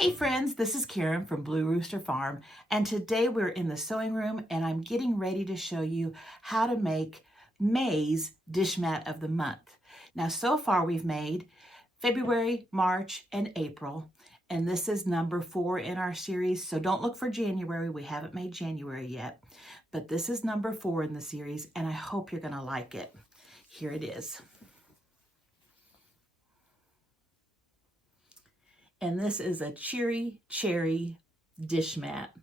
Hey friends, this is Karen from Blue Rooster Farm, and today we're in the sewing room and I'm getting ready to show you how to make May's dish mat of the month. Now so far we've made February, March, and April, and this is number 4 in our series, so don't look for January. We haven't made January yet, but this is number 4 in the series and I hope you're going to like it. Here it is. And this is a cheery cherry dish mat.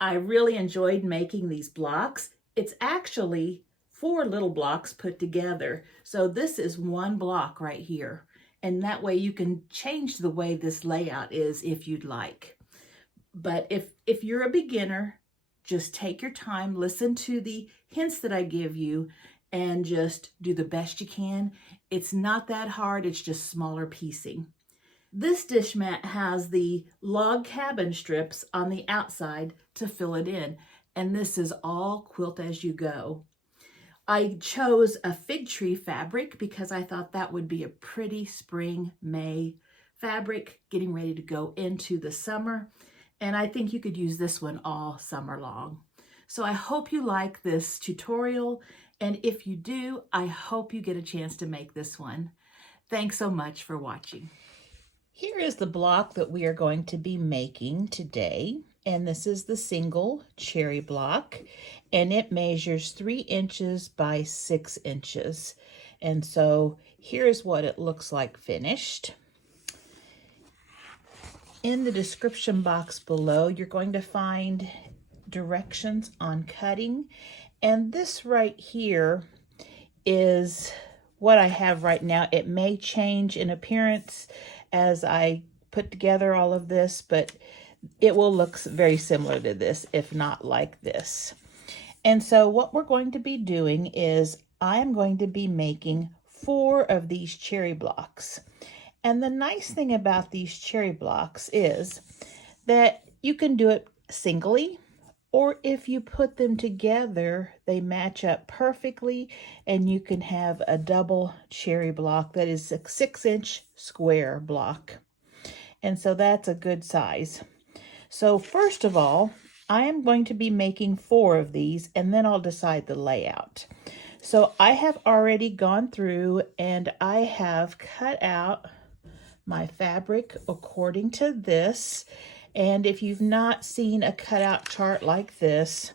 I really enjoyed making these blocks. It's actually 4 little blocks put together. So this is one block right here. And that way you can change the way this layout is if you'd like. But if you're a beginner, just take your time, listen to the hints that I give you, and just do the best you can. It's not that hard, it's just smaller piecing. This dish mat has the log cabin strips on the outside to fill it in, and this is all Quilt-As-You-Go. I chose a fig tree fabric because I thought that would be a pretty spring May fabric getting ready to go into the summer, and I think you could use this one all summer long. So I hope you like this tutorial, and if you do, I hope you get a chance to make this one. Thanks so much for watching. Here is the block that we are going to be making today, and this is the single cherry block, and it measures 3 inches by 6 inches. And so here's what it looks like finished. In the description box below, you're going to find directions on cutting, and this right here is what I have right now. It may change in appearance as I put together all of this, but it will look very similar to this, if not like this. And so what we're going to be doing is I'm going to be making 4 of these cherry blocks. And the nice thing about these cherry blocks is that you can do it singly, or if you put them together, they match up perfectly, and you can have a double cherry block that is a 6-inch square block. And so that's a good size. So first of all, I am going to be making 4 of these, and then I'll decide the layout. So I have already gone through and I have cut out my fabric according to this. And if you've not seen a cutout chart like this,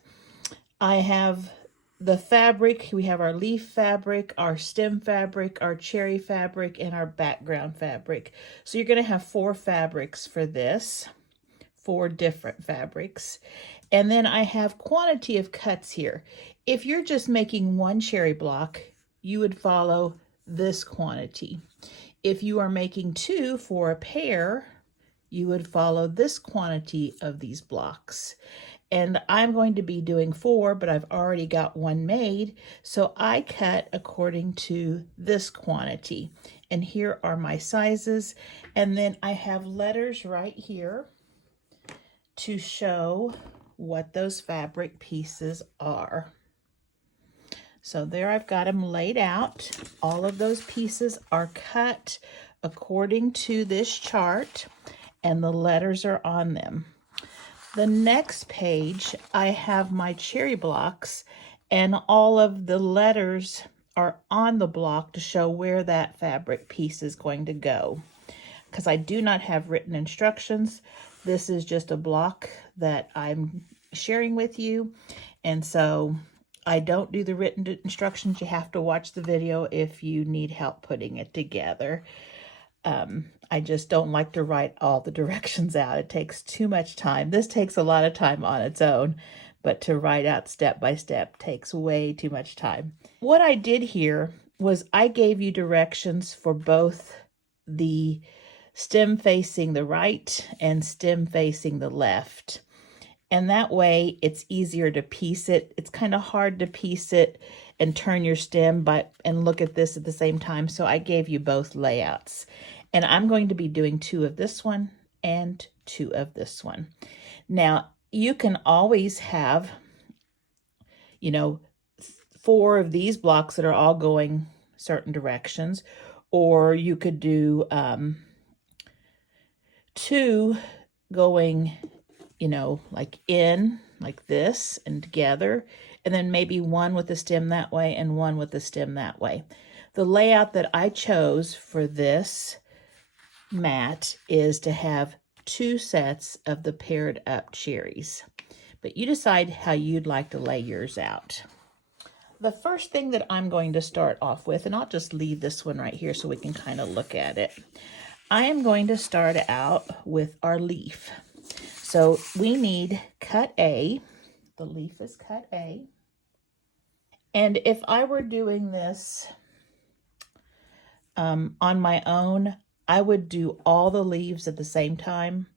I have the fabric. We have our leaf fabric, our stem fabric, our cherry fabric, and our background fabric. So you're going to have 4 fabrics for this, 4 different fabrics. And then I have quantity of cuts here. If you're just making 1 cherry block, you would follow this quantity. If you are making 2 for a pair, you would follow this quantity of these blocks. And I'm going to be doing 4, but I've already got 1 made, so I cut according to this quantity. And here are my sizes, and then I have letters right here to show what those fabric pieces are. So there I've got them laid out. All of those pieces are cut according to this chart, and the letters are on them. The next page, I have my cherry blocks, and all of the letters are on the block to show where that fabric piece is going to go. Because I do not have written instructions, this is just a block that I'm sharing with you, and so I don't do the written instructions. You have to watch the video if you need help putting it together. I just don't like to write all the directions out. It takes too much time. This takes a lot of time on its own, but to write out step by step takes way too much time. What I did here was I gave you directions for both the stem facing the right and stem facing the left. And that way it's easier to piece it. It's kind of hard to piece it and turn your stem and look at this at the same time. So I gave you both layouts. And I'm going to be doing 2 of this one and 2 of this one. Now, you can always have, 4 of these blocks that are all going certain directions, or you could do 2 going, you know, like in, like this, and together, and then maybe 1 with the stem that way and 1 with the stem that way. The layout that I chose for this mat is to have 2 sets of the paired up cherries, but you decide how you'd like to lay yours out. The first thing that I'm going to start off with, and I'll just leave this one right here so we can kind of look at it. I am going to start out with our leaf. So we need cut A. The leaf is cut A. And if I were doing this on my own, I would do all the leaves at the same time.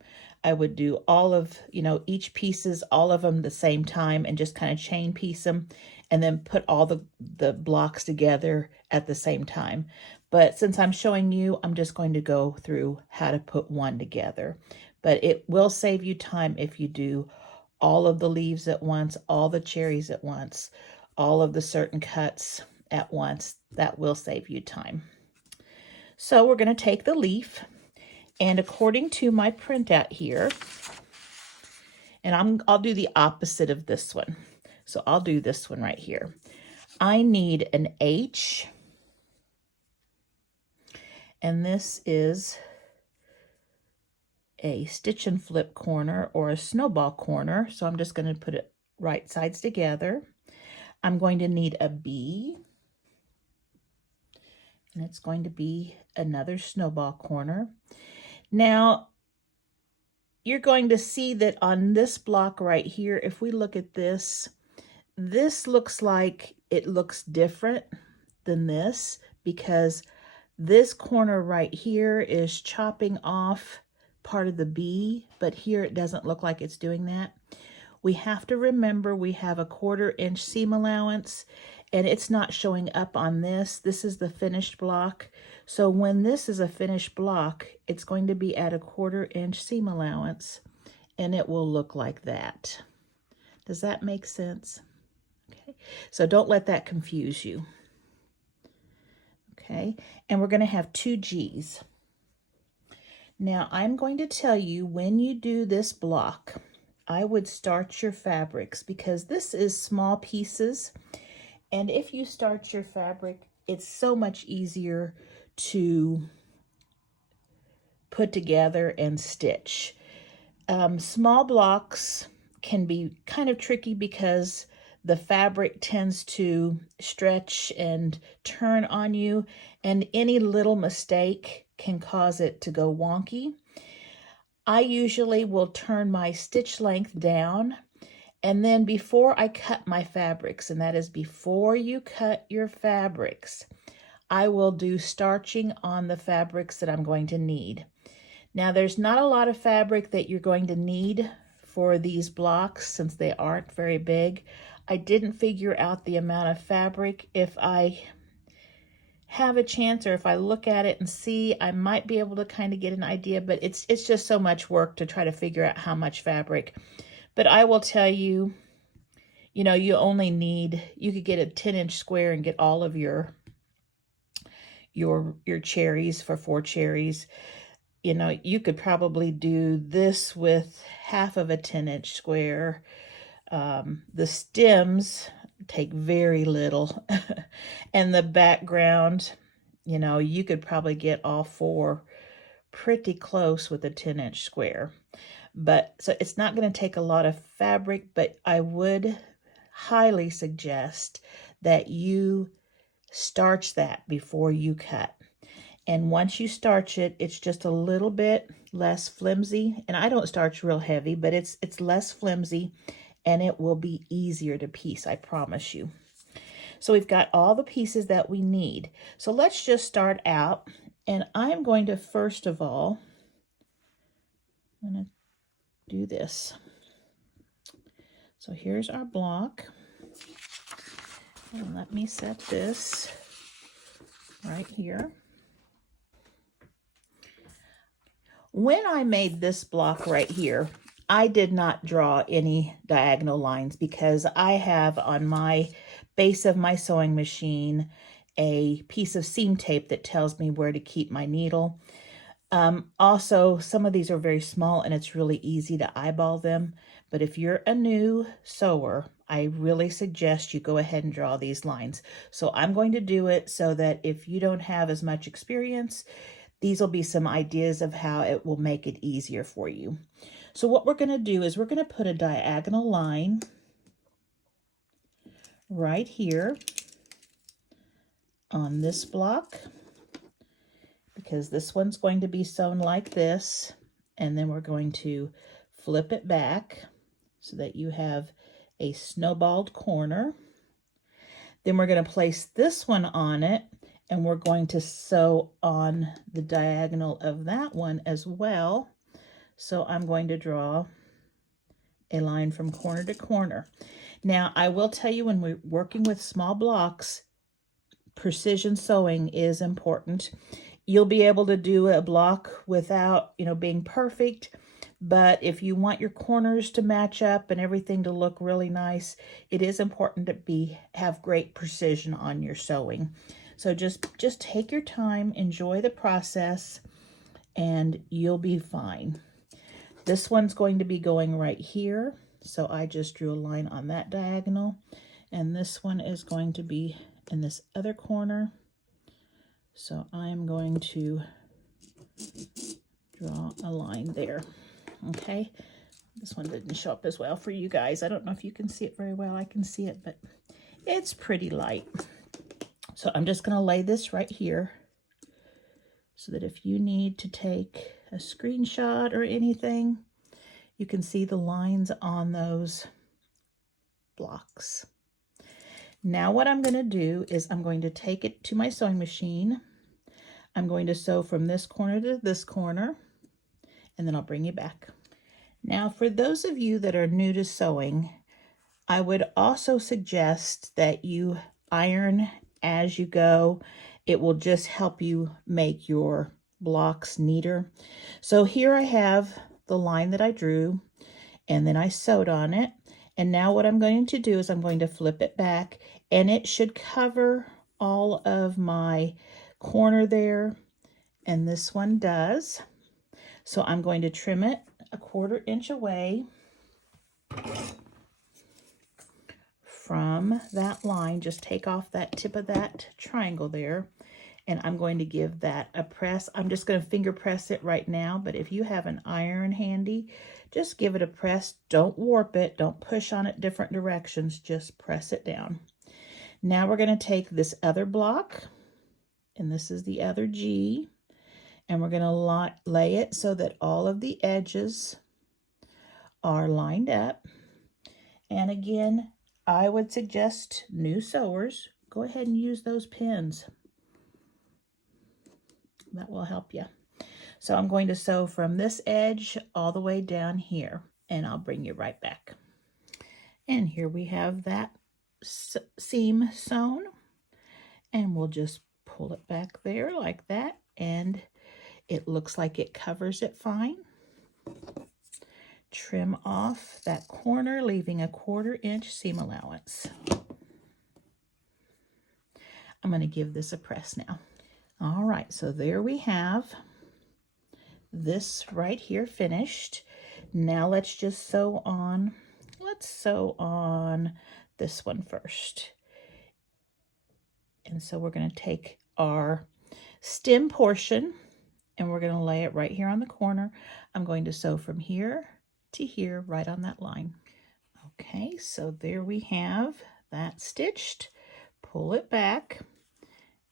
I would do all of, you know, each pieces, all of them the same time, and just kind of chain piece them and then put all the blocks together at the same time. But since I'm showing you, I'm just going to go through how to put one together. But it will save you time if you do all of the leaves at once, all the cherries at once, all of the certain cuts at once. That will save you time. So we're going to take the leaf, and according to my printout here, and I'll do the opposite of this one. So I'll do this one right here. I need an H, and this is a stitch and flip corner or a snowball corner. So I'm just going to put it right sides together. I'm going to need a B, and it's going to be another snowball corner. Now, you're going to see that on this block right here, if we look at this, this looks like it looks different than this because this corner right here is chopping off part of the B, but here it doesn't look like it's doing that. We have to remember we have a 1/4 inch seam allowance, and it's not showing up on this. This is the finished block. So when this is a finished block, it's going to be at a 1/4 inch seam allowance, and it will look like that. Does that make sense? Okay, so don't let that confuse you. Okay, and we're going to have 2 G's. Now I'm going to tell you when you do this block, I would starch your fabrics because this is small pieces. And if you starch your fabric, it's so much easier to put together and stitch. Small blocks can be kind of tricky because the fabric tends to stretch and turn on you, and any little mistake can cause it to go wonky. I usually will turn my stitch length down, and then before I cut my fabrics, and that is before you cut your fabrics, I will do starching on the fabrics that I'm going to need. Now, there's not a lot of fabric that you're going to need for these blocks since they aren't very big. I didn't figure out the amount of fabric. If I have a chance, or if I look at it and see, I might be able to kind of get an idea, but it's just so much work to try to figure out how much fabric. But I will tell you, you know, you only need, you could get a 10-inch square and get all of your cherries for 4 cherries. You know, you could probably do this with half of a 10-inch square. The stems take very little. And the background, you know, you could probably get all 4 pretty close with a 10-inch square. But so it's not going to take a lot of fabric, but I would highly suggest that you starch that before you cut. And once you starch it, it's just a little bit less flimsy. And I don't starch real heavy, but it's less flimsy, and it will be easier to piece, I promise you. So we've got all the pieces that we need. So let's just start out. And I'm going to, first of all, I'm going to do this. So here's our block. And let me set this right here. When I made this block right here, I did not draw any diagonal lines because I have on my base of my sewing machine a piece of seam tape that tells me where to keep my needle. Also, some of these are very small and it's really easy to eyeball them. But if you're a new sewer, I really suggest you go ahead and draw these lines. So I'm going to do it so that if you don't have as much experience, these will be some ideas of how it will make it easier for you. So what we're going to do is we're going to put a diagonal line right here on this block, because this one's going to be sewn like this, and then we're going to flip it back so that you have a snowballed corner. Then we're going to place this one on it, and we're going to sew on the diagonal of that one as well. So I'm going to draw a line from corner to corner. Now, I will tell you, when we're working with small blocks, precision sewing is important. You'll be able to do a block without, being perfect, but if you want your corners to match up and everything to look really nice, it is important to have great precision on your sewing. So just take your time, enjoy the process, and you'll be fine. This one's going to be going right here, so I just drew a line on that diagonal, and this one is going to be in this other corner. So I'm going to draw a line there. Okay, this one didn't show up as well for you guys. I don't know if you can see it very well. I can see it, but it's pretty light. So I'm just going to lay this right here so that if you need to take a screenshot or anything, you can see the lines on those blocks. Now what I'm going to do is I'm going to take it to my sewing machine. I'm going to sew from this corner to this corner, and then I'll bring you back. Now, for those of you that are new to sewing, I would also suggest that you iron as you go. It will just help you make your blocks neater. So here I have the line that I drew, and then I sewed on it. And now what I'm going to do is I'm going to flip it back, and it should cover all of my corner there, and this one does. So I'm going to trim it a 1/4 inch away from that line. Just take off that tip of that triangle there, and I'm going to give that a press. I'm just going to finger press it right now, but if you have an iron handy, just give it a press. Don't warp it. Don't push on it different directions. Just press it down. Now we're going to take this other block, and this is the other G, and we're going to lay it so that all of the edges are lined up. And again, I would suggest new sewers, go ahead and use those pins. That will help you. So I'm going to sew from this edge all the way down here, and I'll bring you right back. And here we have that seam sewn, and we'll just pull it back there like that, and it looks like it covers it fine. Trim off that corner, leaving a 1/4 inch seam allowance. I'm going to give this a press now. All right, so there we have this right here finished. Now let's just sew on. Let's sew on this one first. And so we're going to take our stem portion, and we're going to lay it right here on the corner. I'm going to sew from here to here, right on that line. Okay, so there we have that stitched. Pull it back,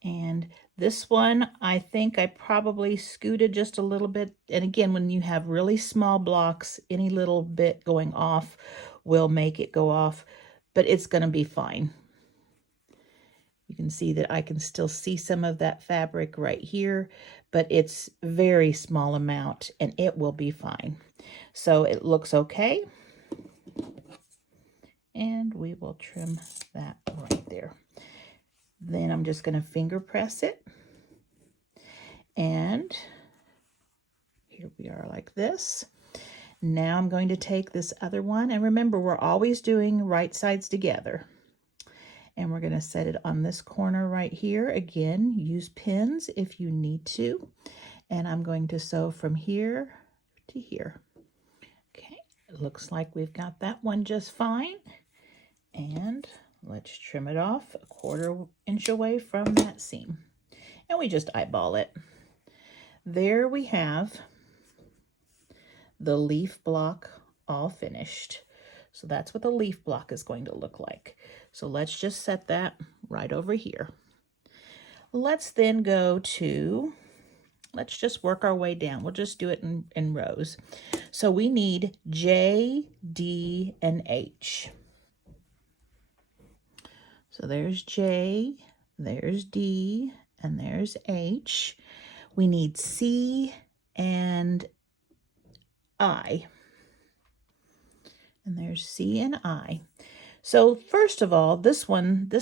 and this one, I think I probably scooted just a little bit. And again, when you have really small blocks, any little bit going off will make it go off, but it's going to be fine. You can see that I can still see some of that fabric right here, but it's very small amount and it will be fine. So it looks okay. And we will trim that right there. Then I'm just going to finger press it. And here we are like this. Now I'm going to take this other one. And remember, we're always doing right sides together. And we're going to set it on this corner right here. Again, use pins if you need to. And I'm going to sew from here to here. Okay, it looks like we've got that one just fine. And let's trim it off 1/4 inch away from that seam. And we just eyeball it. There we have the leaf block all finished. So that's what the leaf block is going to look like. So let's just set that right over here. Let's then go to, let's just work our way down. We'll just do it in rows. So we need J, D, and H. So there's J, there's D, and there's H. We need C and I. And there's C and I. So first of all, this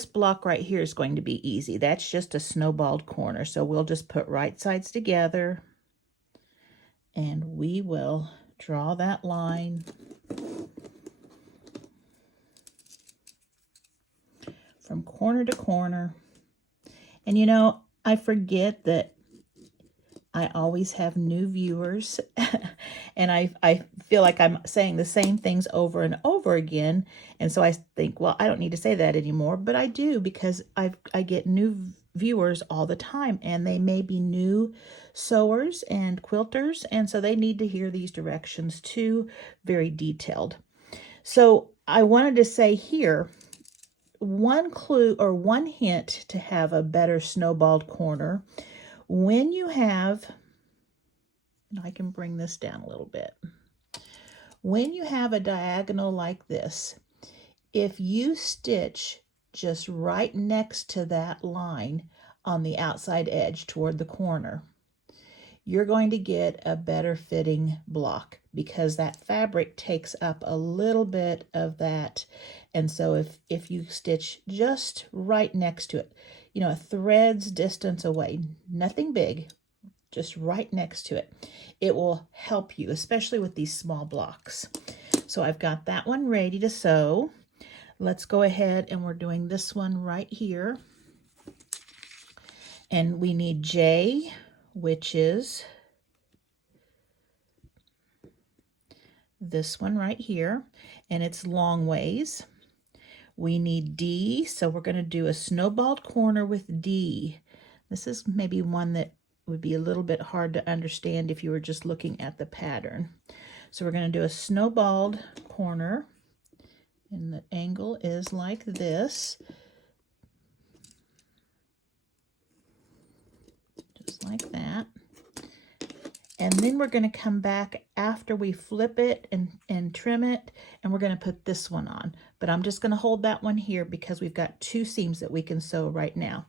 block right here is going to be easy. That's just a snowballed corner. So we'll just put right sides together and we will draw that line from corner to corner. And you know, I forget that I always have new viewers and I feel like I'm saying the same things over and over again. And so I think, well, I don't need to say that anymore, but I do because I get new viewers all the time and they may be new sewers and quilters. And so they need to hear these directions too, very detailed. So I wanted to say here, one clue or one hint to have a better snowballed corner. When you have, and I can bring this down a little bit. When you have a diagonal like this, if you stitch just right next to that line on the outside edge toward the corner, you're going to get a better fitting block because that fabric takes up a little bit of that. And so if you stitch just right next to it, you know, a thread's distance away, nothing big, just right next to it, it will help you, especially with these small blocks. So I've got that one ready to sew. Let's go ahead and we're doing this one right here. And we need J, which is this one right here, and it's long ways. We need D, so we're going to do a snowballed corner with D. This is maybe one that would be a little bit hard to understand if you were just looking at the pattern. So we're going to do a snowballed corner, and the angle is like this, just like that. And then we're going to come back after we flip it and trim it, and we're going to put this one on. But I'm just going to hold that one here because we've got 2 seams that we can sew right now.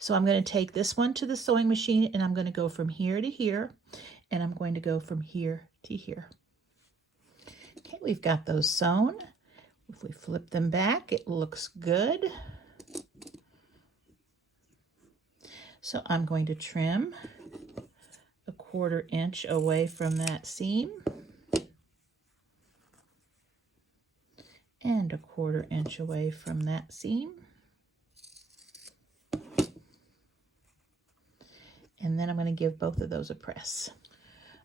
So I'm going to take this one to the sewing machine, and I'm going to go from here to here, and I'm going to go from here to here. Okay, we've got those sewn. If we flip them back, it looks good. So I'm going to trim 1/4 inch away from that seam and 1/4 inch away from that seam. And then I'm going to give both of those a press.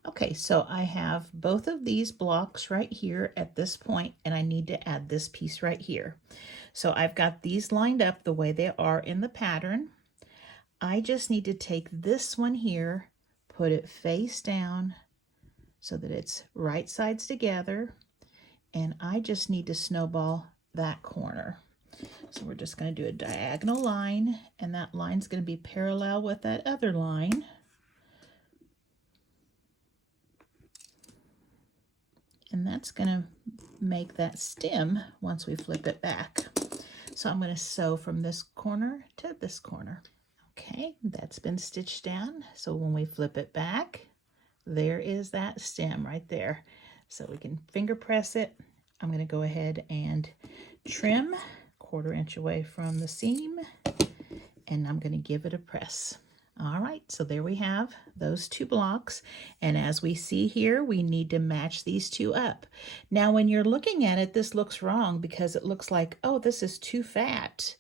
Okay, so I have both of these blocks right here at this point, and I need to add this piece right here. So I've got these lined up the way they are in the pattern. I just need to take this one here, put it face down so that it's right sides together, and I just need to snowball that corner. So we're just going to do a diagonal line, and that line's going to be parallel with that other line. And that's going to make that stem once we flip it back. So I'm going to sew from this corner to this corner. Okay, that's been stitched down. So when we flip it back, there is that stem right there. So we can finger press it. I'm going to go ahead and trim 1/4 inch away from the seam, and I'm going to give it a press. All right, so there we have those 2 blocks. And as we see here, we need to match these 2 up. Now, when you're looking at it, this looks wrong because it looks like, oh, this is too fat.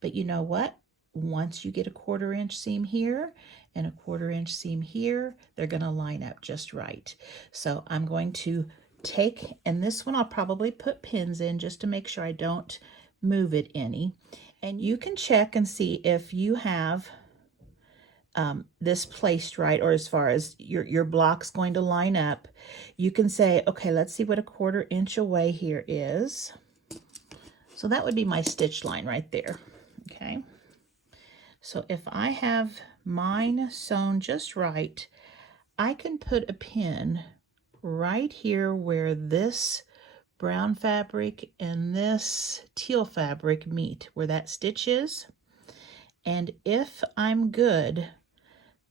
But you know what? once you get a 1/4 inch seam here and a 1/4 inch seam here, they're going to line up just right. So I'm going to take, and this one I'll probably put pins in just to make sure I don't move it any. And you can check and see if you have this placed right, or as far as your block's going to line up. You can say, okay, let's see what a 1/4 inch away here is. So that would be my stitch line right there. Okay. So if I have mine sewn just right, I can put a pin right here where this brown fabric and this teal fabric meet, where that stitch is. And if I'm good,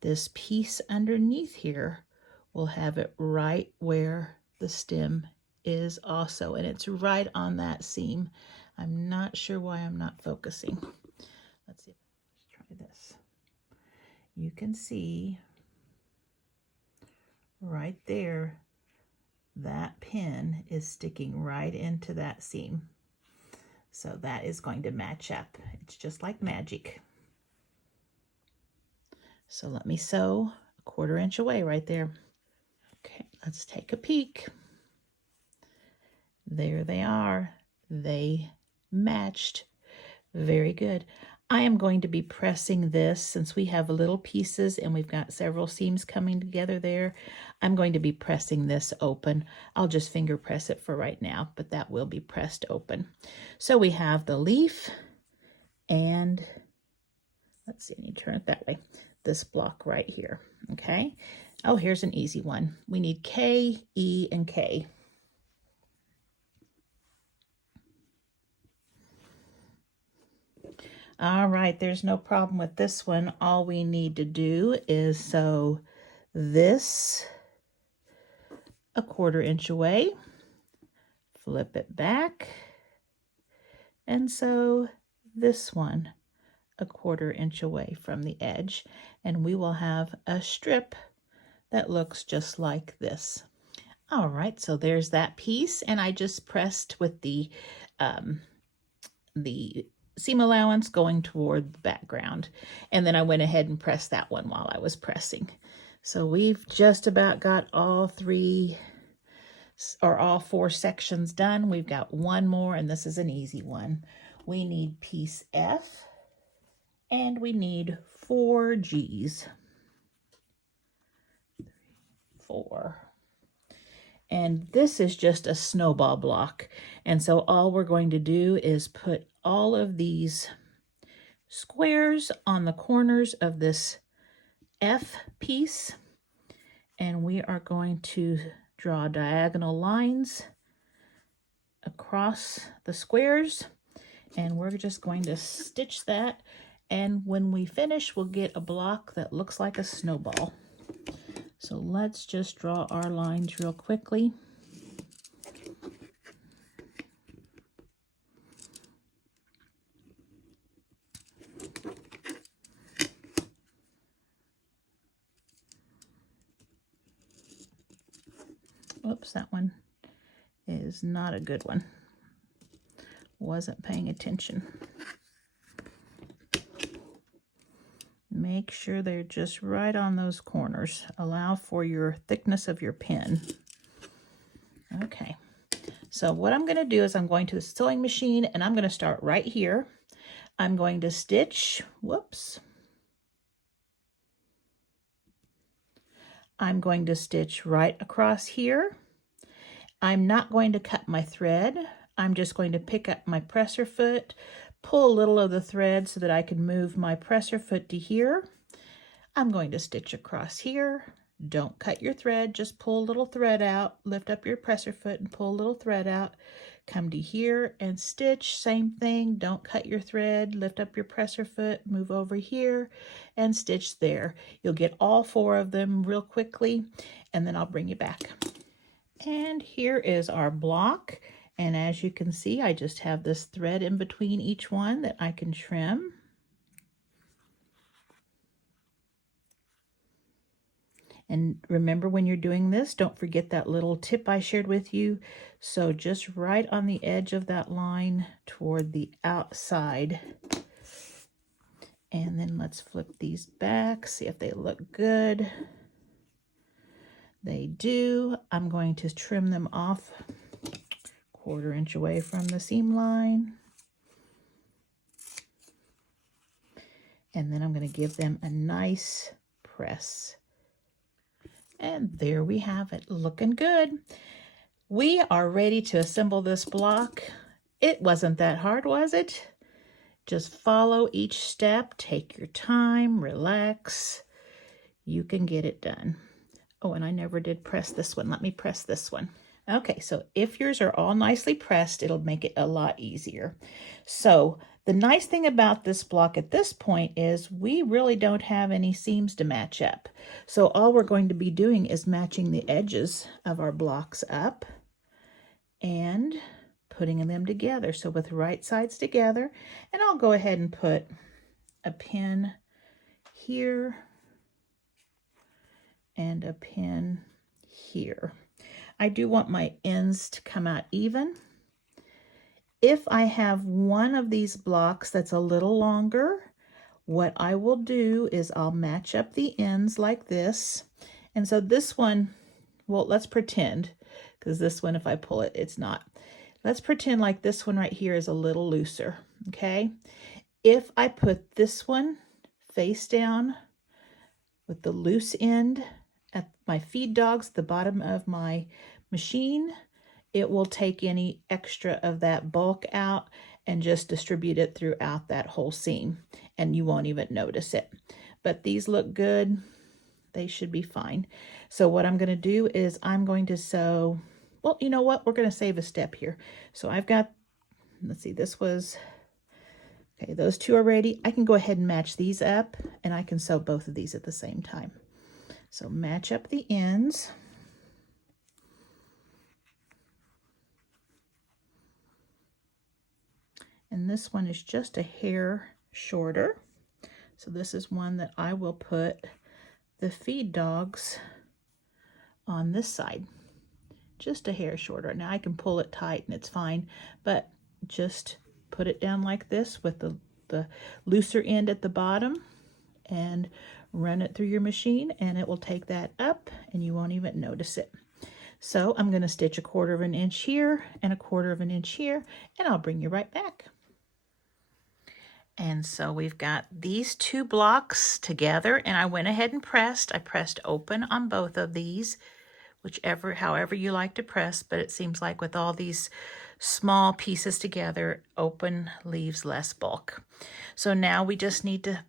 this piece underneath here will have it right where the stem is also, and it's right on that seam. I'm not sure why I'm not focusing. Let's see, let's try this. You can see right there, that pin is sticking right into that seam. So that is going to match up. It's just like magic. So let me sew a 1/4 inch away right there. Okay, let's take a peek. There they are. They matched. Very good. I am going to be pressing this, since we have little pieces and we've got several seams coming together there. I'm going to be pressing this open. I'll just finger press it for right now, but that will be pressed open. So we have the leaf and, let's see, I need to turn it that way, this block right here. Okay. Oh, here's an easy one. We need K, E, and K. All right, there's no problem with this one. All we need to do is sew this a 1/4 inch away, flip it back, and sew this one a 1/4 inch away from the edge, and we will have a strip that looks just like this. All right, so there's that piece, and I just pressed with the seam allowance going toward the background, and then I went ahead and pressed that one while I was pressing. So we've just about got all 3 or all 4 sections done. We've got one more, and this is an easy one. We need piece F, and we need 4 G's. 4. And this is just a snowball block. And so all we're going to do is put all of these squares on the corners of this F piece. And we are going to draw diagonal lines across the squares. And we're just going to stitch that. And when we finish, we'll get a block that looks like a snowball. So let's just draw our lines real quickly. Oops, that one is not a good one. Wasn't paying attention. Make sure they're just right on those corners. Allow for your thickness of your pen. Okay, so what I'm going to do is I'm going to the sewing machine, and I'm going to start right here. I'm going to stitch, whoops. I'm going to stitch right across here. I'm not going to cut my thread. I'm just going to pick up my presser foot, pull a little of the thread so that I can move my presser foot to here. I'm going to stitch across here. Don't cut your thread, just pull a little thread out, lift up your presser foot and pull a little thread out. Come to here and stitch, same thing, don't cut your thread, lift up your presser foot, move over here and stitch there. You'll get all 4 of them real quickly, and then I'll bring you back. And here is our block. And as you can see, I just have this thread in between each one that I can trim. And remember, when you're doing this, don't forget that little tip I shared with you. So just right on the edge of that line toward the outside And then let's flip these back, see if they look good. They do. I'm going to trim them off 1/4 inch away from the seam line. And then I'm going to give them a nice press. And there we have it, looking good. We are ready to assemble this block. It wasn't that hard, was it? Just follow each step, take your time, relax. You can get it done. Oh, and I never did press this one. Let me press this one. Okay, so if yours are all nicely pressed, it'll make it a lot easier. So the nice thing about this block at this point is we really don't have any seams to match up. So all we're going to be doing is matching the edges of our blocks up and putting them together. So with right sides together, and I'll go ahead and put a pin here and a pin here. I do want my ends to come out even. If I have one of these blocks that's a little longer, what I will do is I'll match up the ends like this. And so this one, well, let's pretend, because this one, if I pull it, it's not. Let's pretend like this one right here is a little looser, okay? If I put this one face down with the loose end at my feed dogs, the bottom of my machine, it will take any extra of that bulk out and just distribute it throughout that whole seam, and you won't even notice it. But these look good. They should be fine. So what I'm going to do is I'm going to sew, well, you know what? We're going to save a step here. So I've got, let's see, this was, okay, those two are ready. I can go ahead and match these up, and I can sew both of these at the same time. So match up the ends. And this one is just a hair shorter. So this is one that I will put the feed dogs on this side. Just a hair shorter. Now I can pull it tight and it's fine, but just put it down like this with the looser end at the bottom and run it through your machine, and it will take that up and you won't even notice it. So I'm going to stitch 1/4 inch here and 1/4 inch here, and I'll bring you right back. And so we've got these two blocks together, and I went ahead and pressed. I pressed open on both of these, however you like to press, but it seems like with all these small pieces together, open leaves less bulk. So now we just need to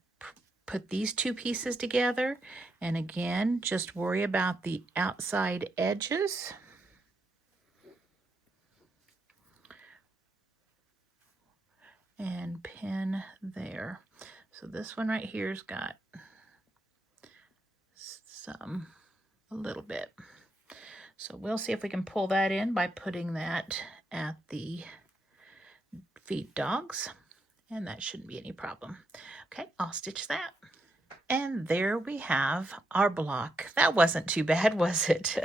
put these two pieces together, and again, just worry about the outside edges. And pin there. So this one right here's got a little bit. So we'll see if we can pull that in by putting that at the feed dogs, and that shouldn't be any problem. Okay, I'll stitch that. And there we have our block. That wasn't too bad, was it?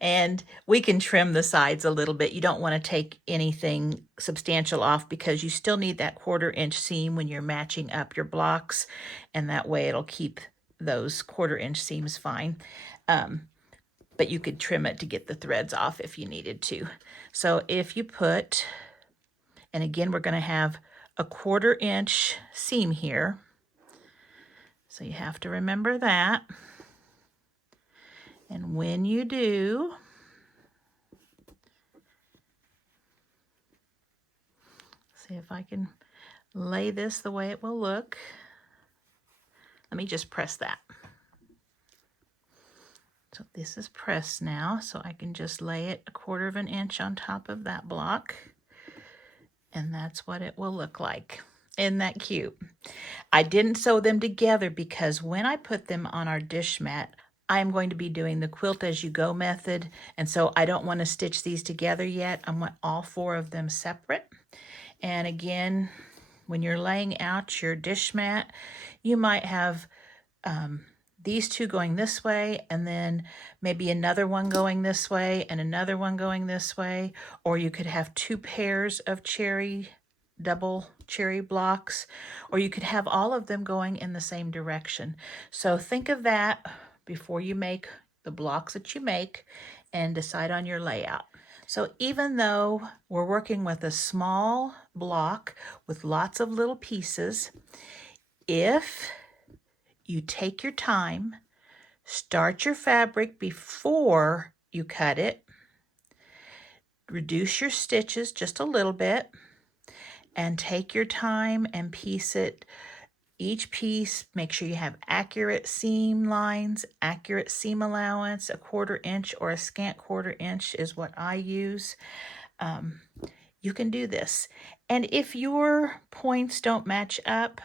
And we can trim the sides a little bit. You don't want to take anything substantial off because you still need that 1/4 inch seam when you're matching up your blocks, and that way it'll keep those 1/4 inch seams fine. But you could trim it to get the threads off if you needed to. So if you put, and again, we're going to have a 1/4 inch seam here. So you have to remember that. And when you do, see if I can lay this the way it will look. Let me just press that. So this is pressed now, so I can just lay it 1/4 inch on top of that block. And that's what it will look like. Isn't that cute? I didn't sew them together because when I put them on our dish mat, I'm going to be doing the Quilt-As-You-Go method, and so I don't want to stitch these together yet. I want all 4 of them separate. And again, when you're laying out your dish mat, you might have these two going this way, and then maybe another one going this way and another one going this way, or you could have 2 pairs of cherry double cherry blocks, or you could have all of them going in the same direction. So think of that before you make the blocks that you make and decide on your layout. So even though we're working with a small block with lots of little pieces, if you take your time, start your fabric before you cut it, reduce your stitches just a little bit, and take your time and piece it. Each piece, make sure you have accurate seam lines, accurate seam allowance. A 1/4 inch or a scant 1/4 inch is what I use. You can do this. And if your points don't match up,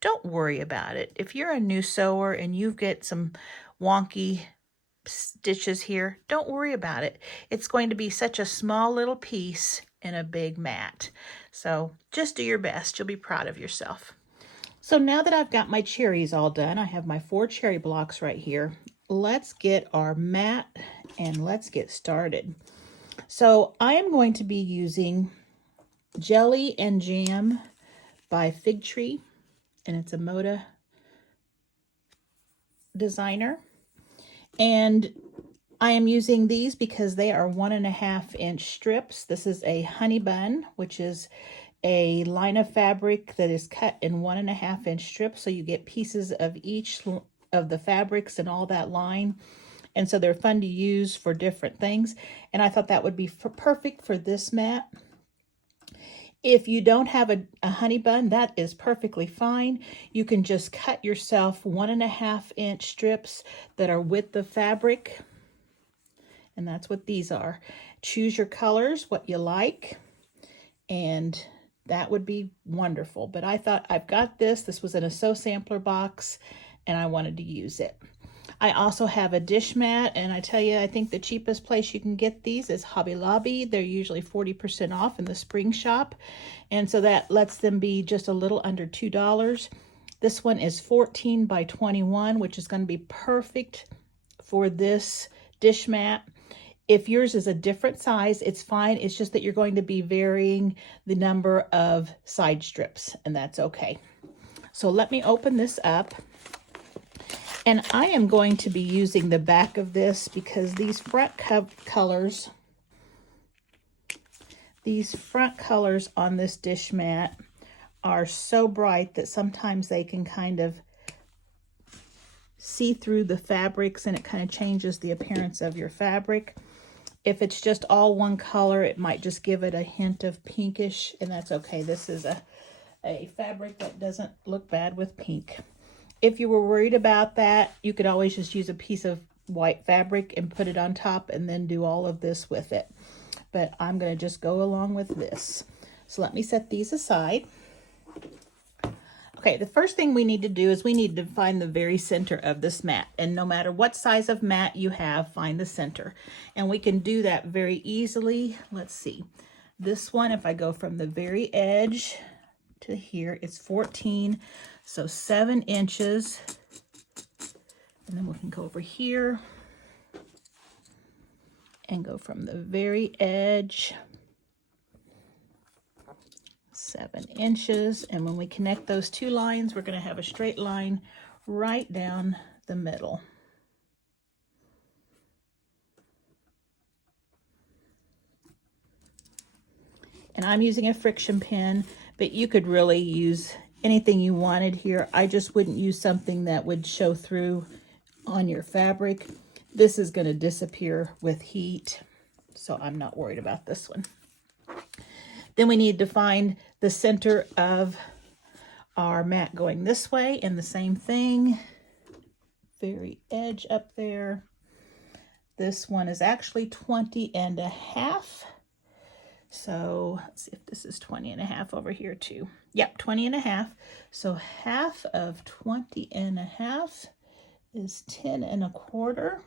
don't worry about it. If you're a new sewer and you get some wonky stitches here, don't worry about it. It's going to be such a small little piece in a big mat. So just do your best. You'll be proud of yourself. So now that I've got my cherries all done, I have my 4 cherry blocks right here. Let's get our mat and let's get started. So I am going to be using Jelly and Jam by Fig Tree, and it's a Moda designer. And I am using these because they are 1.5 inch strips. This is a honey bun, which is a line of fabric that is cut in 1.5 inch strips. So you get pieces of each of the fabrics and all that line. And so they're fun to use for different things. And I thought that would be perfect for this mat. If you don't have a honey bun, that is perfectly fine. You can just cut yourself 1.5 inch strips that are with the fabric. And that's what these are. Choose your colors, what you like, and that would be wonderful. But I thought, I've got this. This was in a Sew Sampler box, and I wanted to use it. I also have a dish mat, and I tell you, I think the cheapest place you can get these is Hobby Lobby. They're usually 40% off in the spring shop, and so that lets them be just a little under $2. This one is 14 by 21, which is going to be perfect for this dish mat. If yours is a different size, it's fine. It's just that you're going to be varying the number of side strips, and that's okay. So let me open this up. And I am going to be using the back of this because these front colors on this dish mat are so bright that sometimes they can kind of see through the fabrics, and it kind of changes the appearance of your fabric. If it's just all one color, it might just give it a hint of pinkish, and that's okay. This is a fabric that doesn't look bad with pink. If you were worried about that, you could always just use a piece of white fabric and put it on top and then do all of this with it. But I'm going to just go along with this. So let me set these aside. Okay, the first thing we need to do is we need to find the very center of this mat. And no matter what size of mat you have, find the center. And we can do that very easily. Let's see. This one, if I go from the very edge to here, it's 14. So 7 inches. And then we can go over here and go from the very edge, 7 inches. And when we connect those two lines, we're going to have a straight line right down the middle. And I'm using a friction pin, but you could really use anything you wanted here. I just wouldn't use something that would show through on your fabric. This is going to disappear with heat, so I'm not worried about this one. Then we need to find the center of our mat going this way, and the same thing, very edge up there. This one is actually 20.5. So let's see if this is 20.5 over here too. Yep, 20.5. So half of 20.5 is 10.25.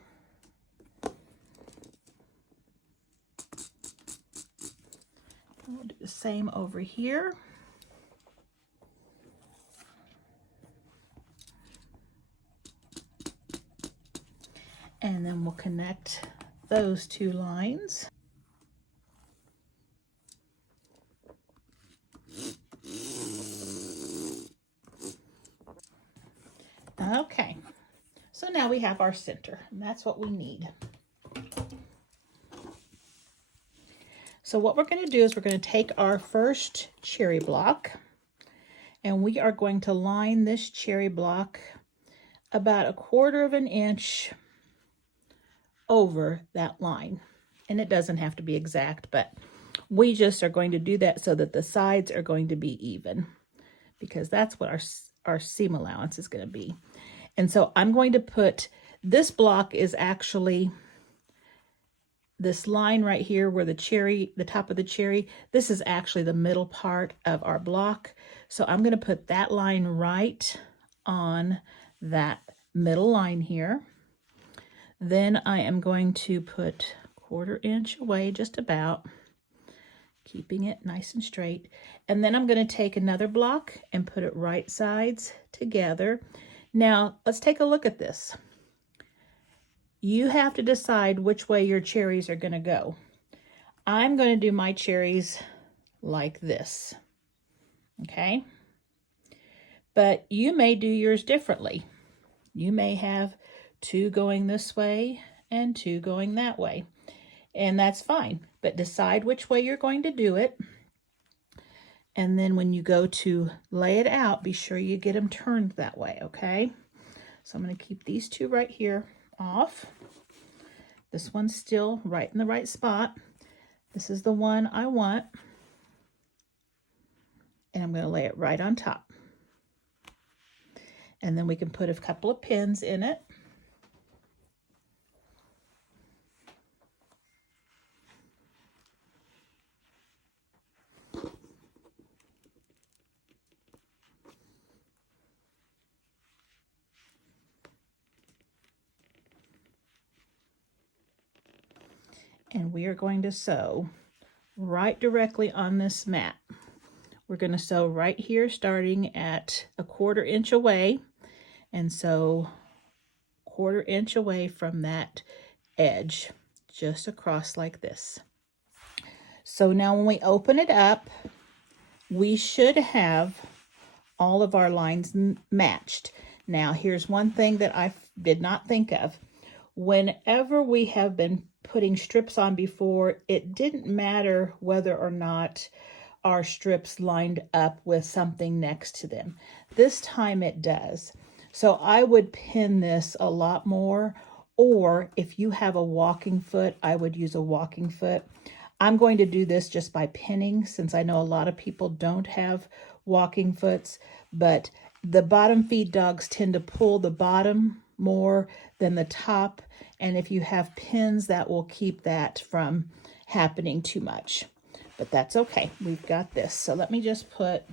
We'll do the same over here. And then we'll connect those two lines. So now we have our center, and that's what we need. So what we're going to do is we're going to take our first cherry block, and we are going to line this cherry block about 1/4 of an inch over that line. And it doesn't have to be exact, but we just are going to do that so that the sides are going to be even, because that's what our seam allowance is going to be. And so I'm going to put, this block is actually this line right here where the top of the cherry, this is actually the middle part of our block. So I'm going to put that line right on that middle line here. Then I am going to put 1/4 inch away, just about, keeping it nice and straight. And then I'm going to take another block and put it right sides together. Now let's take a look at this. You have to decide which way your cherries are going to go. I'm going to do my cherries like this, okay? But you may do yours differently. You may have 2 going this way and 2 going that way, and that's fine. But decide which way you're going to do it. And then when you go to lay it out, be sure you get them turned that way, okay? So I'm going to keep these 2 right here off. This one's still right in the right spot. This is the one I want. And I'm going to lay it right on top. And then we can put a couple of pins in it. And we are going to sew right directly on this mat. We're going to sew right here, starting at 1/4 inch away, and sew 1/4 inch away from that edge, just across like this. So now when we open it up, we should have all of our lines matched. Now here's one thing that I did not think of. Whenever we have been putting strips on before, it didn't matter whether or not our strips lined up with something next to them. This time it does. So I would pin this a lot more, or if you have a walking foot, I would use a walking foot. I'm going to do this just by pinning, since I know a lot of people don't have walking foots, but the bottom feed dogs tend to pull the bottom more than the top, and if you have pins, that will keep that from happening too much. But that's okay, we've got this. So let me just put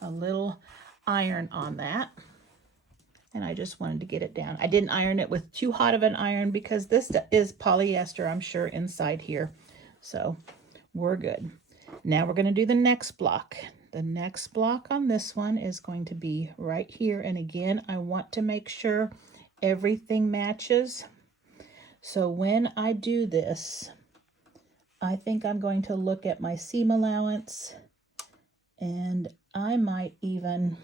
a little iron on that, and I just wanted to get it down. I didn't iron it with too hot of an iron because this is polyester, I'm sure, inside here, so we're good. Now we're going to do the next block. The next block on this one is going to be right here. And again, I want to make sure everything matches. So when I do this, I think I'm going to look at my seam allowance, and I might even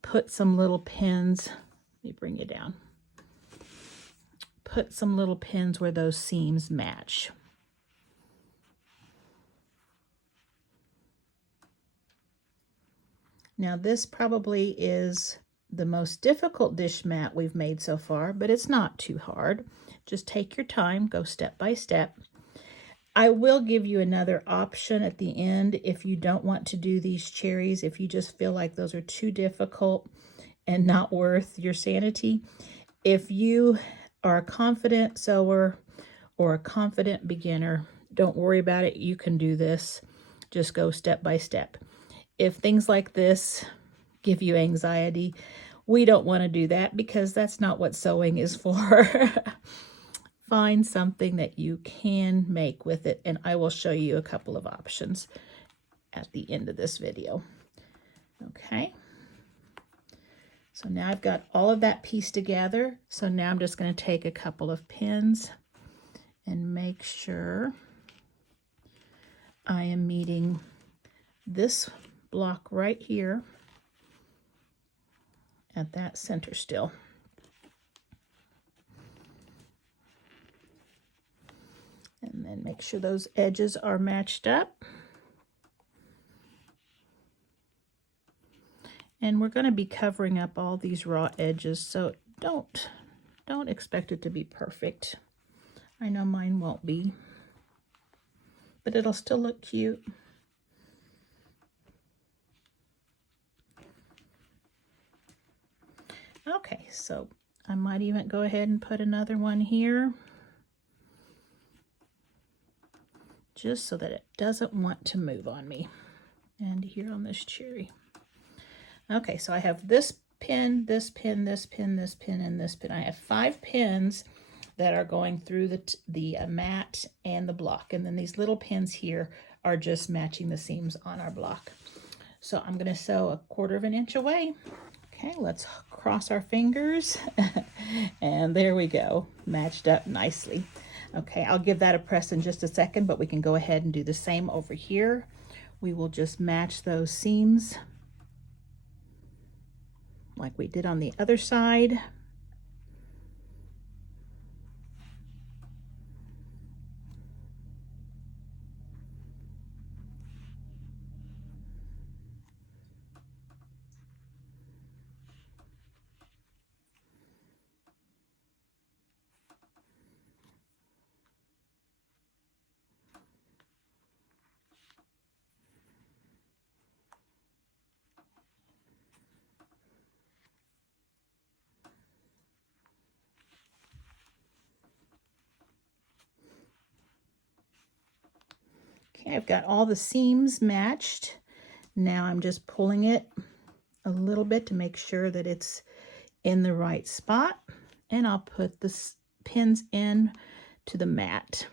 put some little pins. Let me bring you down. Put some little pins where those seams match. Now this probably is the most difficult dish mat we've made so far, but it's not too hard. Just take your time, go step by step. I will give you another option at the end if you don't want to do these cherries, if you just feel like those are too difficult and not worth your sanity. If you are a confident sewer or a confident beginner, don't worry about it. You can do this. Just go step by step. If things like this give you anxiety, we don't want to do that, because that's not what sewing is for. Find something that you can make with it, and I will show you a couple of options at the end of this video. Okay. So now I've got all of that pieced together. So now I'm just going to take a couple of pins and make sure I am meeting this block right here. at that center still. And then make sure those edges are matched up. And we're going to be covering up all these raw edges, so don't expect it to be perfect. I know mine won't be, but it'll still look cute. Okay, so I might even go ahead and put another one here, just so that it doesn't want to move on me. And here on this cherry. Okay, so I have this pin, this pin, this pin, this pin, and this pin. I have 5 pins that are going through the mat and the block. And then these little pins here are just matching the seams on our block. So I'm going to sew 1/4 inch away. Okay, let's cross our fingers. And there we go, matched up nicely. Okay, I'll give that a press in just a second, but we can go ahead and do the same over here. We will just match those seams like we did on the other side. Okay, I've got all the seams matched. Now I'm just pulling it a little bit to make sure that it's in the right spot. And I'll put the pins in to the mat.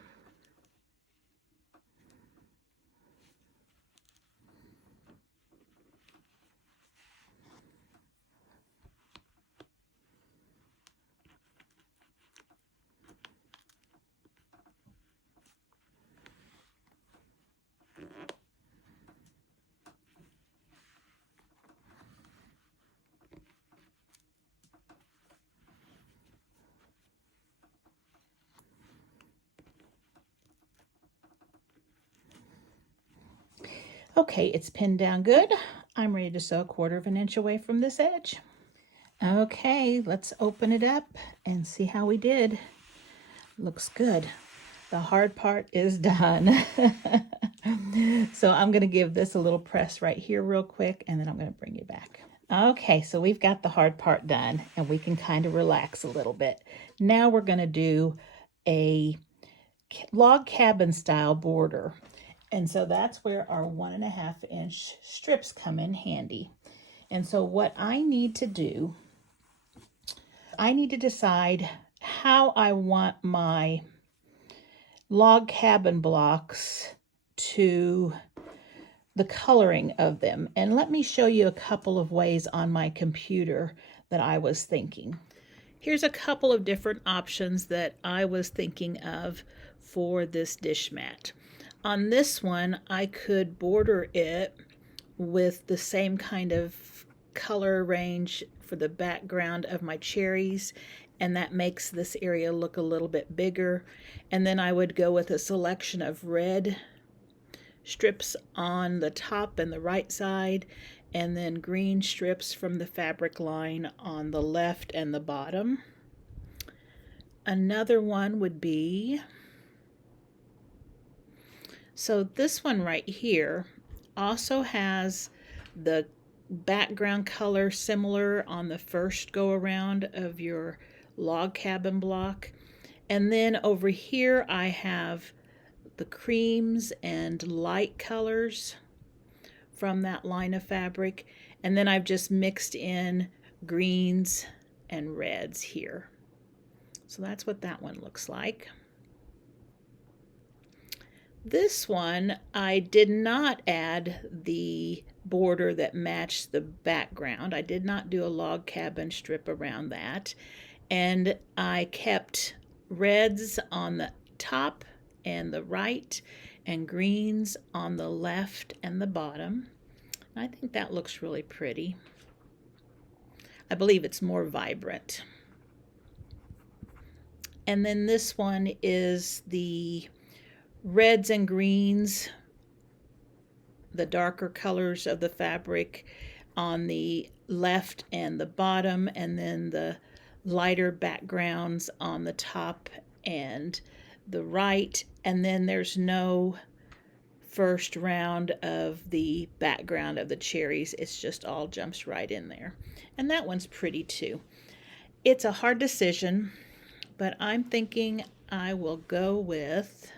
Okay, it's pinned down good. I'm ready to sew 1/4 inch away from this edge. Okay, let's open it up and see how we did. Looks good. The hard part is done. So I'm going to give this a little press right here real quick, and then I'm going to bring you back. Okay, so we've got the hard part done, and we can kind of relax a little bit. Now we're going to do a log cabin style border. And so that's where our 1.5 inch strips come in handy. And so what I need to do, I need to decide how I want my log cabin blocks to the coloring of them. And let me show you a couple of ways on my computer that I was thinking. Here's a couple of different options that I was thinking of for this dish mat. On this one, I could border it with the same kind of color range for the background of my cherries, and that makes this area look a little bit bigger. And then I would go with a selection of red strips on the top and the right side, and then green strips from the fabric line on the left and the bottom. Another one would be, so this one right here also has the background color similar on the first go around of your log cabin block. And then over here I have the creams and light colors from that line of fabric. And then I've just mixed in greens and reds here. So that's what that one looks like. This one, I did not add the border that matched the background. I did not do a log cabin strip around that. And I kept reds on the top and the right and greens on the left and the bottom. I think that looks really pretty. I believe it's more vibrant. And then this one is the reds and greens, the darker colors of the fabric on the left and the bottom, and then the lighter backgrounds on the top and the right. And then there's no first round of the background of the cherries. It's just all jumps right in there. And that one's pretty too. It's a hard decision, but I'm thinking I'll go with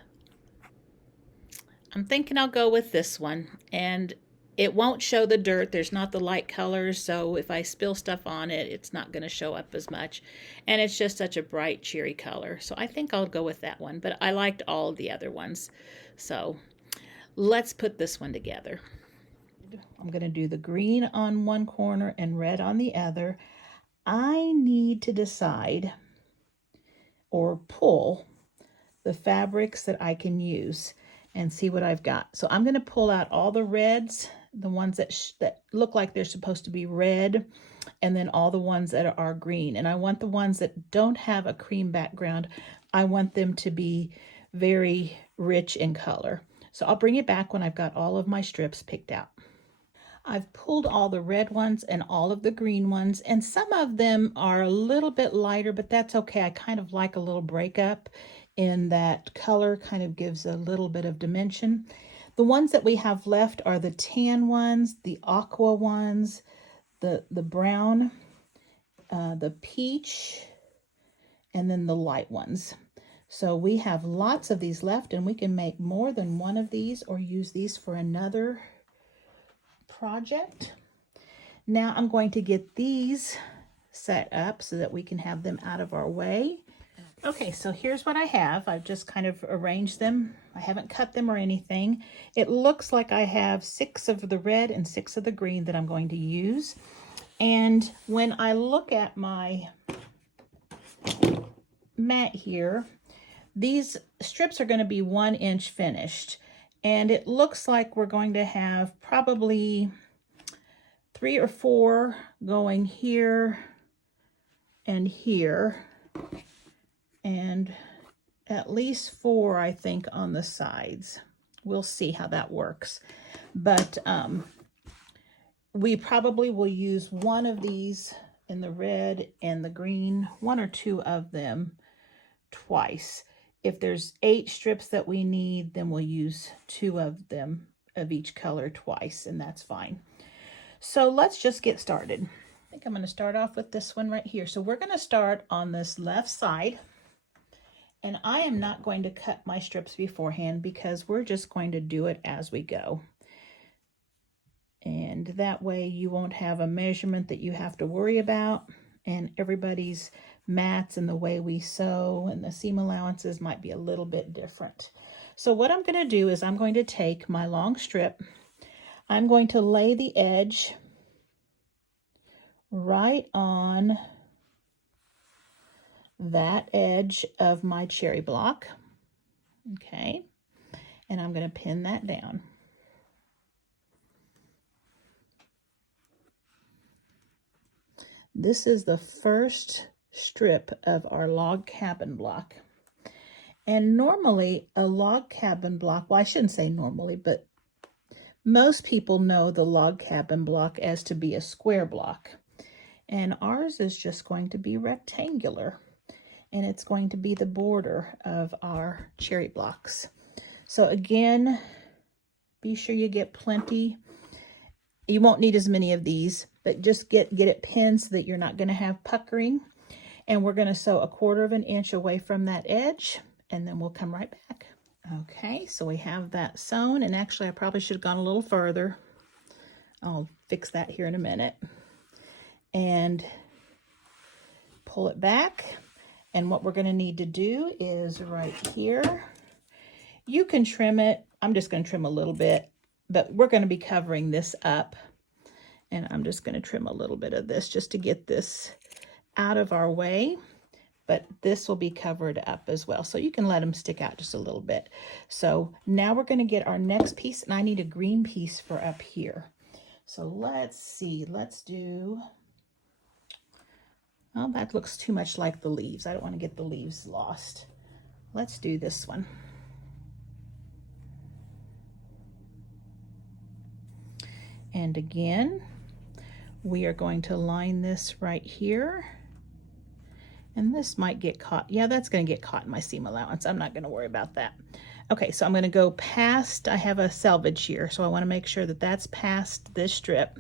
this one. And it won't show the dirt. There's not the light colors, so if I spill stuff on it, it's not going to show up as much. And it's just such a bright cherry color. So I think I'll go with that one, but I liked all the other ones. So let's put this one together. I'm going to do the green on one corner and red on the other. I need to decide or pull the fabrics that I can use and see what I've got. So I'm going to pull out all the reds, the ones that look like they're supposed to be red, and then all the ones that are green. And I want the ones that don't have a cream background, I want them to be very rich in color. So I'll bring it back when I've got all of my strips picked out. I've pulled all the red ones and all of the green ones, and some of them are a little bit lighter, but that's okay. I kind of like a little breakup in that color, kind of gives a little bit of dimension. The ones that we have left are the tan ones, the aqua ones, the brown, the peach, and then the light ones. So we have lots of these left, and we can make more than one of these or use these for another project. Now I'm going to get these set up so that we can have them out of our way. Okay, so here's what I have. I've just kind of arranged them. I haven't cut them or anything. It looks like I have 6 of the red and 6 of the green that I'm going to use. And when I look at my mat here, these strips are going to be 1 inch finished. And it looks like we're going to have probably 3 or 4 going here and here, and at least 4, I think, on the sides. We'll see how that works. But we probably will use one of these in the red and the green, 1 or 2 of them twice. If there's 8 strips that we need, then we'll use 2 of them of each color twice, and that's fine. So let's just get started. I think I'm going to start off with this one right here. So we're going to start on this left side, and I am not going to cut my strips beforehand because we're just going to do it as we go. And that way you won't have a measurement that you have to worry about, and everybody's mats and the way we sew and the seam allowances might be a little bit different. So what I'm going to do is I'm going to take my long strip, I'm going to lay the edge right on that edge of my cherry block, okay, and I'm going to pin that down. This is the first strip of our log cabin block. And normally a log cabin block, well, I shouldn't say normally, but most people know the log cabin block as to be a square block. And ours is just going to be rectangular. And it's going to be the border of our cherry blocks. So again, be sure you get plenty. You won't need as many of these, but just get it pinned so that you're not going to have puckering. And we're going to sew 1/4 inch away from that edge, and then we'll come right back. Okay, so we have that sewn, and actually I probably should have gone a little further. I'll fix that here in a minute. And pull it back. And what we're going to need to do is right here. You can trim it. I'm just going to trim a little bit, but we're going to be covering this up. And I'm just going to trim a little bit of this just to get this out of our way. But this will be covered up as well. So you can let them stick out just a little bit. So now we're going to get our next piece, and I need a green piece for up here. So let's see, let's do Oh, that looks too much like the leaves. I don't want to get the leaves lost. Let's do this one. And again, we are going to line this right here. And this might get caught. Yeah, that's going to get caught in my seam allowance. I'm not going to worry about that. Okay, so I'm going to go past, I have a selvage here, so I want to make sure that that's past this strip.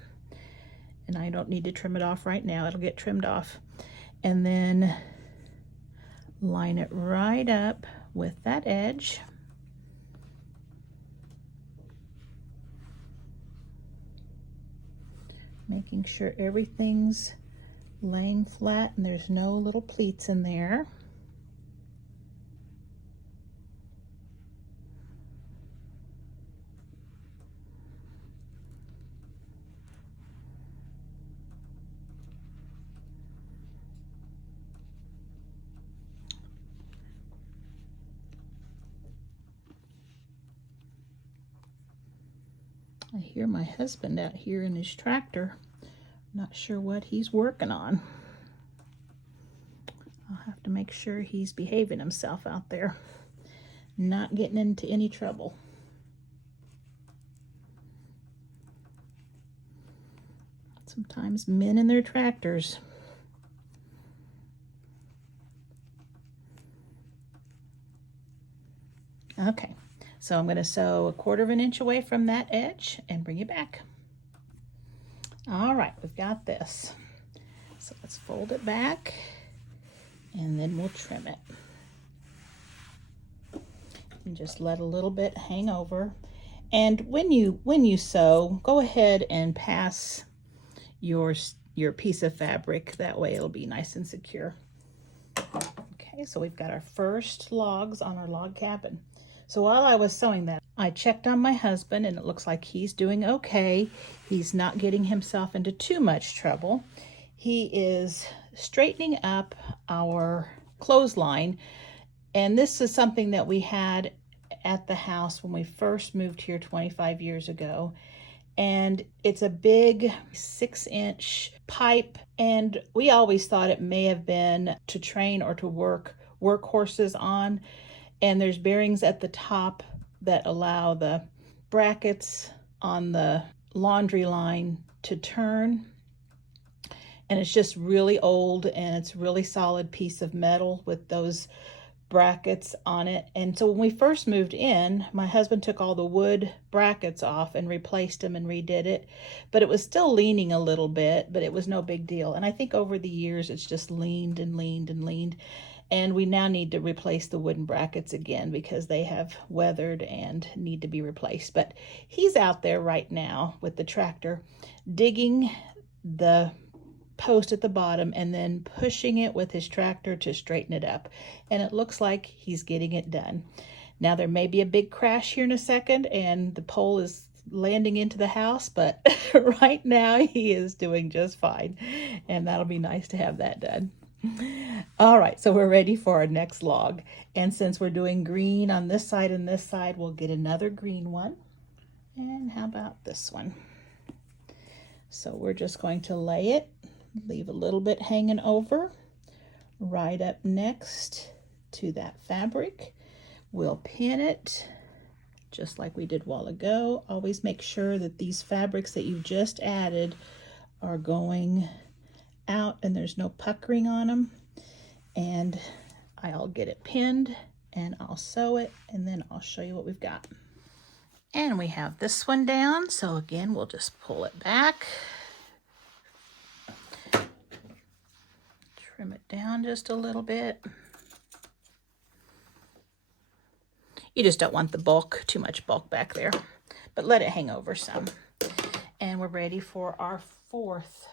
And I don't need to trim it off right now. It'll get trimmed off. And then line it right up with that edge. Making sure everything's laying flat and there's no little pleats in there. I hear my husband out here in his tractor. Not sure what he's working on. I'll have to make sure he's behaving himself out there, not getting into any trouble. Sometimes men and their tractors. Okay, so I'm going to sew 1/4 inch away from that edge and bring it back. All right, we've got this. So let's fold it back and then we'll trim it. And just let a little bit hang over. And when you sew, go ahead and pass your piece of fabric. That way it'll be nice and secure. Okay, so we've got our first logs on our log cabin. So while I was sewing that, I checked on my husband and it looks like he's doing okay. He's not getting himself into too much trouble. He is straightening up our clothesline, and this is something that we had at the house when we first moved here 25 years ago. And it's a big 6-inch pipe, and we always thought it may have been to train or to work horses on. And there's bearings at the top that allow the brackets on the laundry line to turn. And it's just really old, and it's a really solid piece of metal with those brackets on it. And so when we first moved in, my husband took all the wood brackets off and replaced them and redid it, but it was still leaning a little bit, but it was no big deal. And I think over the years it's just leaned and leaned and leaned, and we now need to replace the wooden brackets again because they have weathered and need to be replaced. But he's out there right now with the tractor digging the post at the bottom and then pushing it with his tractor to straighten it up, and it looks like he's getting it done. Now there may be a big crash here in a second and the pole is landing into the house, but right now he is doing just fine, and that'll be nice to have that done. All right, so we're ready for our next log, and since we're doing green on this side and this side, we'll get another green one. And how about this one? So we're just going to lay it, leave a little bit hanging over, right up next to that fabric. We'll pin it just like we did a while ago. Always make sure that these fabrics that you've just added are going out and there's no puckering on them. And I'll get it pinned and I'll sew it, and then I'll show you what we've got. And we have this one down, so again we'll just pull it back, trim it down just a little bit. You just don't want the bulk, too much bulk back there, but let it hang over some. And we're ready for our fourth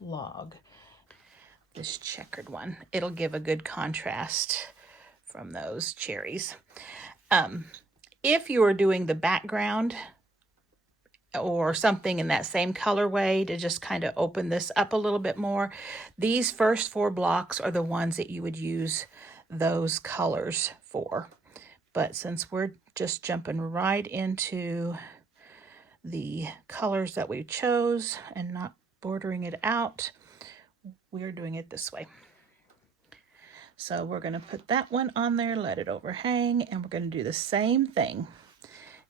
log, this checkered one. It'll give a good contrast from those cherries. If you are doing the background or something in that same colorway to just kind of open this up a little bit more, these first 4 blocks are the ones that you would use those colors for. But since we're just jumping right into the colors that we chose and not bordering it out, we are doing it this way. So we're going to put that one on there, let it overhang, and we're going to do the same thing.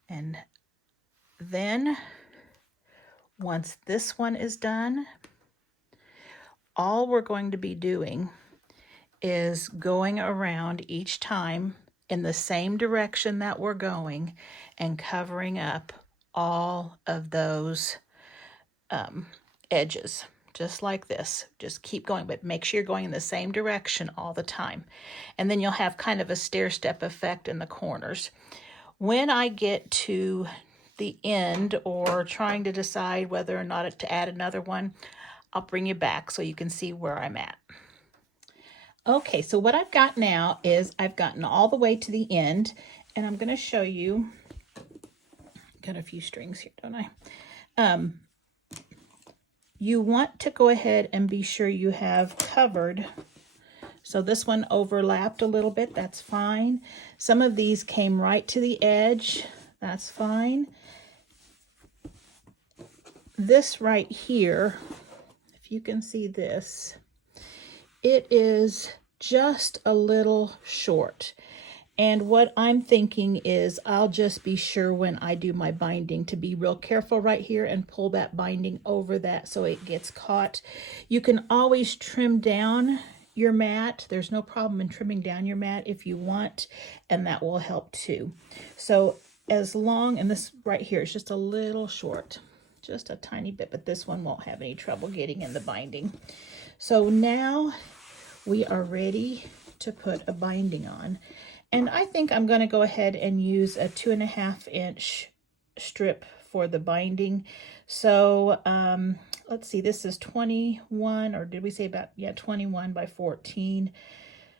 And then once this one is done, all we're going to be doing is going around each time in the same direction that we're going and covering up all of those edges, just like this. Just keep going, but make sure you're going in the same direction all the time. And then you'll have kind of a stair-step effect in the corners. When I get to the end or trying to decide whether or not to add another one, I'll bring you back so you can see where I'm at. Okay, so what I've got now is I've gotten all the way to the end, and I'm going to show you. Got a few strings here, don't I? You want to go ahead and be sure you have covered. So this one overlapped a little bit, that's fine. Some of these came right to the edge, that's fine. This right here, if you can see this, it is just a little short. And what I'm thinking is I'll just be sure when I do my binding to be real careful right here and pull that binding over that so it gets caught. You can always trim down your mat. There's no problem in trimming down your mat if you want, and that will help too. So as long, and this right here is just a little short, just a tiny bit, but this one won't have any trouble getting in the binding. So now we are ready to put a binding on. And I think I'm going to go ahead and use a 2.5 inch strip for the binding. So let's see, this is 21, or did we say about, yeah, 21 by 14.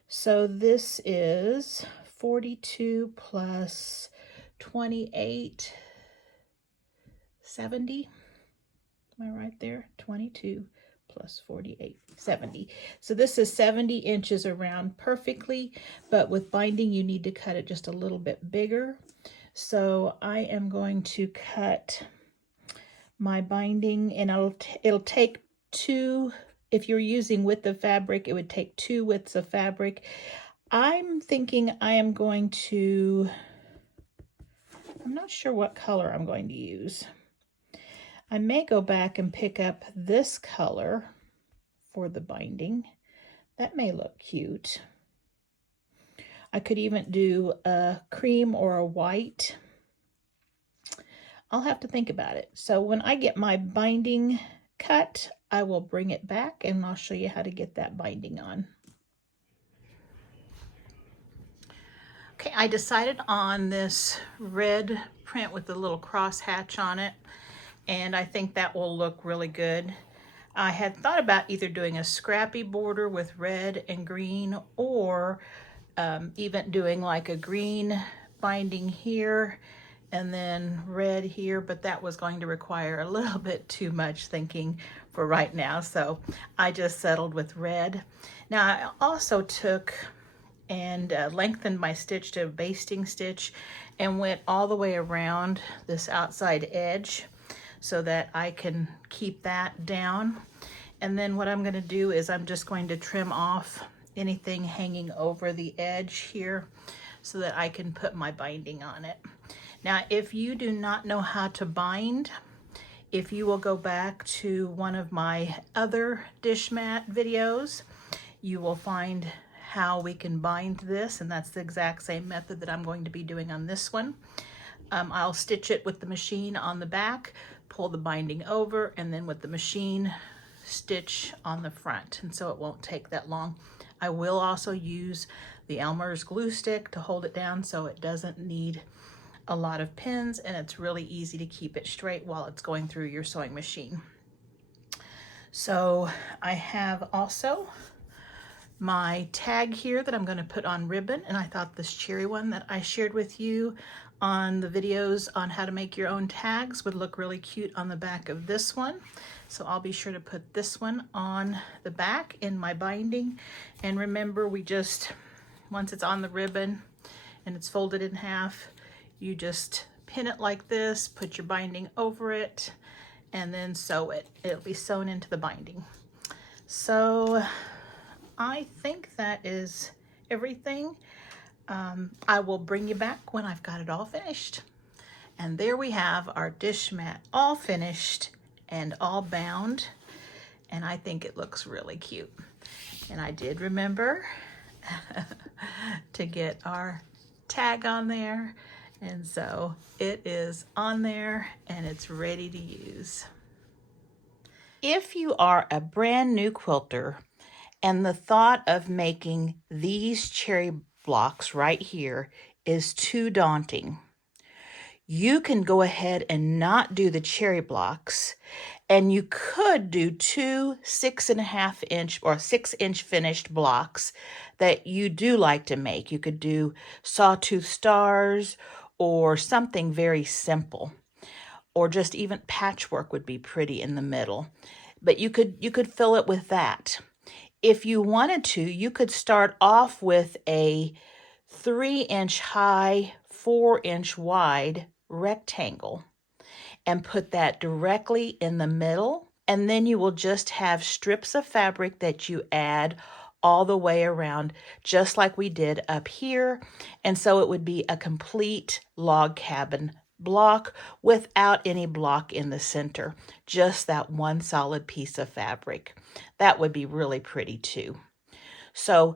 So this is 42 plus 28, 70. Am I right there? 22 plus 48, 70. So this is 70 inches around perfectly, but with binding you need to cut it just a little bit bigger. So I am going to cut my binding, and it'll take 2, if you're using width of fabric, it would take 2 widths of fabric. I'm thinking I am going to, I'm not sure what color I'm going to use. I may go back and pick up this color for the binding. That may look cute. I could even do a cream or a white. I'll have to think about it. So when I get my binding cut, I will bring it back and I'll show you how to get that binding on. Okay, I decided on this red print with the little cross hatch on it, and I think that will look really good. I had thought about either doing a scrappy border with red and green, or even doing like a green binding here and then red here, but that was going to require a little bit too much thinking for right now, so I just settled with red. Now I also took and lengthened my stitch to a basting stitch and went all the way around this outside edge so that I can keep that down. And then what I'm going to do is I'm just going to trim off anything hanging over the edge here so that I can put my binding on it. Now, if you do not know how to bind, if you will go back to one of my other dish mat videos, you will find how we can bind this, and that's the exact same method that I'm going to be doing on this one. I'll stitch it with the machine on the back, pull the binding over, and then with the machine stitch on the front, and so it won't take that long. I will also use the Elmer's glue stick to hold it down so it doesn't need a lot of pins, and it's really easy to keep it straight while it's going through your sewing machine. So I have also my tag here that I'm going to put on ribbon, and I thought this cherry one that I shared with you on the videos on how to make your own tags would look really cute on the back of this one. So I'll be sure to put this one on the back in my binding. And remember, we just, once it's on the ribbon and it's folded in half, you just pin it like this, put your binding over it, and then sew it. It'll be sewn into the binding. So I think that is everything. I will bring you back when I've got it all finished. And there we have our dish mat all finished and all bound. And I think it looks really cute. And I did remember to get our tag on there. And so it is on there and it's ready to use. If you are a brand new quilter and the thought of making these cherry blocks right here is too daunting, you can go ahead and not do the cherry blocks, and you could do two 6.5 inch or 6-inch finished blocks that you do like to make. You could do sawtooth stars or something very simple, or just even patchwork would be pretty in the middle. But you could fill it with that. If you wanted to, you could start off with a 3-inch high, 4-inch wide rectangle and put that directly in the middle. And then you will just have strips of fabric that you add all the way around, just like we did up here. And so it would be a complete log cabin block without any block in the center, just that one solid piece of fabric. That would be really pretty too. So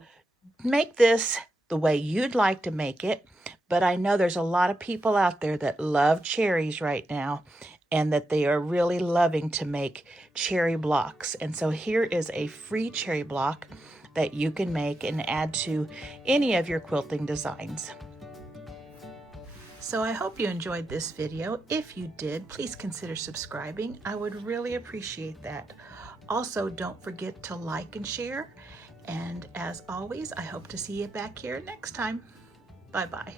make this the way you'd like to make it, but I know there's a lot of people out there that love cherries right now and that they are really loving to make cherry blocks. And so here is a free cherry block that you can make and add to any of your quilting designs. So I hope you enjoyed this video. If you did, please consider subscribing. I would really appreciate that. Also, don't forget to like and share. And as always, I hope to see you back here next time. Bye-bye.